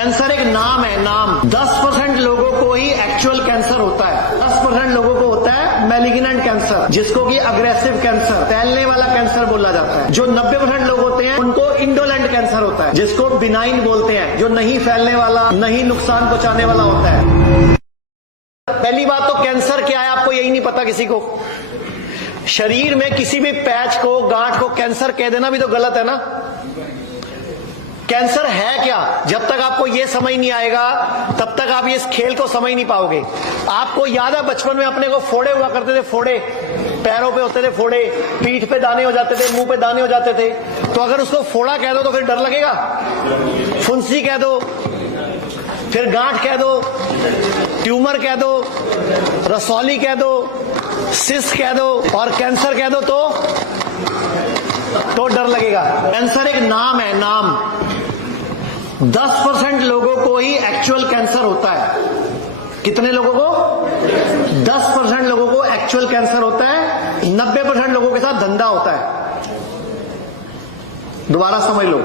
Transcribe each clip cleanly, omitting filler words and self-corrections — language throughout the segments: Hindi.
कैंसर एक नाम है, नाम। 10% लोगों को ही एक्चुअल कैंसर होता है। 10% लोगों को होता है मैलिग्नेंट कैंसर, जिसको कि अग्रेसिव कैंसर, फैलने वाला कैंसर बोला जाता है। जो 90% लोग होते हैं उनको इंडोलेंट कैंसर होता है, जिसको बिनाइन बोलते हैं, जो नहीं फैलने वाला, नहीं नुकसान पहुंचाने वाला होता है। पहली बात तो कैंसर क्या है आपको यही नहीं पता किसी को। शरीर में किसी भी पैच को, गांठ को कैंसर कह देना भी तो गलत है ना। कैंसर है क्या, जब तक आपको यह समझ नहीं आएगा तब तक आप इस खेल को समझ नहीं पाओगे। आपको याद है बचपन में अपने को फोड़े हुआ करते थे, फोड़े पैरों पे होते थे, फोड़े पीठ पे दाने हो जाते थे, मुंह पे दाने हो जाते थे। तो अगर उसको फोड़ा कह दो तो फिर डर लगेगा। फुंसी कह दो, फिर गांठ कह दो, ट्यूमर कह दो, रसौली कह दो, सिस्ट कह दो और कैंसर कह दो तो डर लगेगा। कैंसर एक नाम है, नाम। 10% लोगों को ही एक्चुअल कैंसर होता है। कितने लोगों को? 10% लोगों को एक्चुअल कैंसर होता है। 90% लोगों के साथ धंधा होता है। दोबारा समझ लो,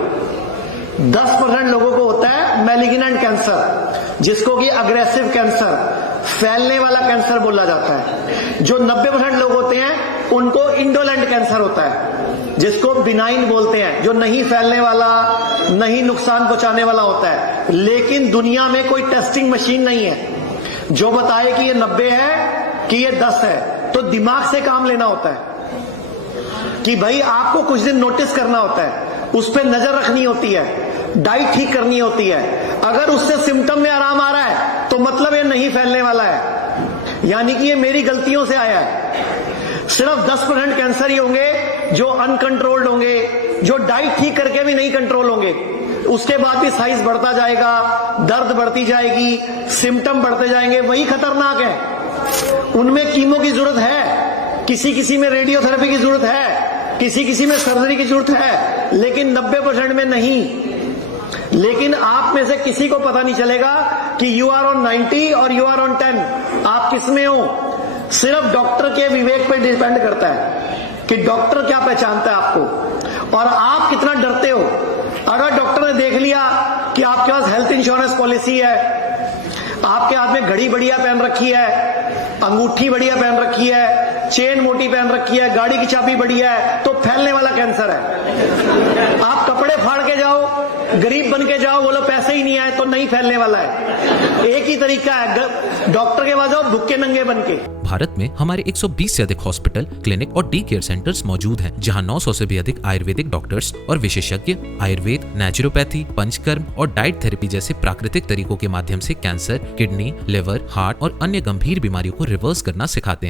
10% लोगों को होता है मैलिग्नेंट कैंसर, जिसको कि अग्रेसिव कैंसर, फैलने वाला कैंसर बोला जाता है। जो 90% लोग होते हैं उनको इंडोलेंट कैंसर होता है, जिसको बिनाइन बोलते हैं, जो नहीं फैलने वाला, नहीं नुकसान पहुंचाने वाला होता है। लेकिन दुनिया में कोई टेस्टिंग मशीन नहीं है जो बताए कि ये 90 है कि ये 10 है। तो दिमाग से काम लेना होता है कि भाई आपको कुछ दिन नोटिस करना होता है, उस पर नजर रखनी होती है, डाइट ठीक करनी होती है। अगर उससे सिम्टम में आराम आ रहा है तो मतलब ये नहीं फैलने वाला है, यानी कि ये मेरी गलतियों से आया है। सिर्फ 10% कैंसर ही होंगे जो अनकंट्रोल्ड होंगे, जो डाइट ठीक करके भी नहीं कंट्रोल होंगे। उसके बाद भी साइज बढ़ता जाएगा, दर्द बढ़ती जाएगी, सिम्टम बढ़ते जाएंगे, वही खतरनाक है। उनमें कीमो की जरूरत है, किसी किसी में रेडियोथेरेपी की जरूरत है, किसी किसी में सर्जरी की जरूरत है, लेकिन 90% में नहीं। लेकिन आप में से किसी को पता नहीं चलेगा कि यू आर ऑन 90 और यू आर ऑन 10, आप किस में हो। सिर्फ डॉक्टर के विवेक पर डिपेंड करता है कि डॉक्टर क्या पहचानता है आपको और आप कितना डरते हो। अगर डॉक्टर ने देख लिया कि आपके पास हेल्थ इंश्योरेंस पॉलिसी है, आपके हाथ में घड़ी बढ़िया पहन रखी है, अंगूठी बढ़िया पहन रखी है, चेन मोटी पहन रखी है, गाड़ी की चाबी बढ़िया है, तो फैलने वाला कैंसर है। आप कपड़े फाड़ के जाओ, गरीब बन के जाओ, बोलो पैसे ही नहीं आए, तो नहीं फैलने वाला है। एक ही तरीका है, डॉक्टर के पास जाओ भुक्के नंगे बन के। भारत में हमारे 120 से अधिक हॉस्पिटल, क्लिनिक और डी केयर सेंटर्स मौजूद हैं, जहां 900 से भी अधिक आयुर्वेदिक डॉक्टर्स और विशेषज्ञ आयुर्वेद, नेचुरोपैथी, पंचकर्म और डाइट थेरेपी जैसे प्राकृतिक तरीकों के माध्यम से कैंसर, किडनी, लिवर, हार्ट और अन्य गंभीर बीमारियों को रिवर्स करना सिखाते हैं।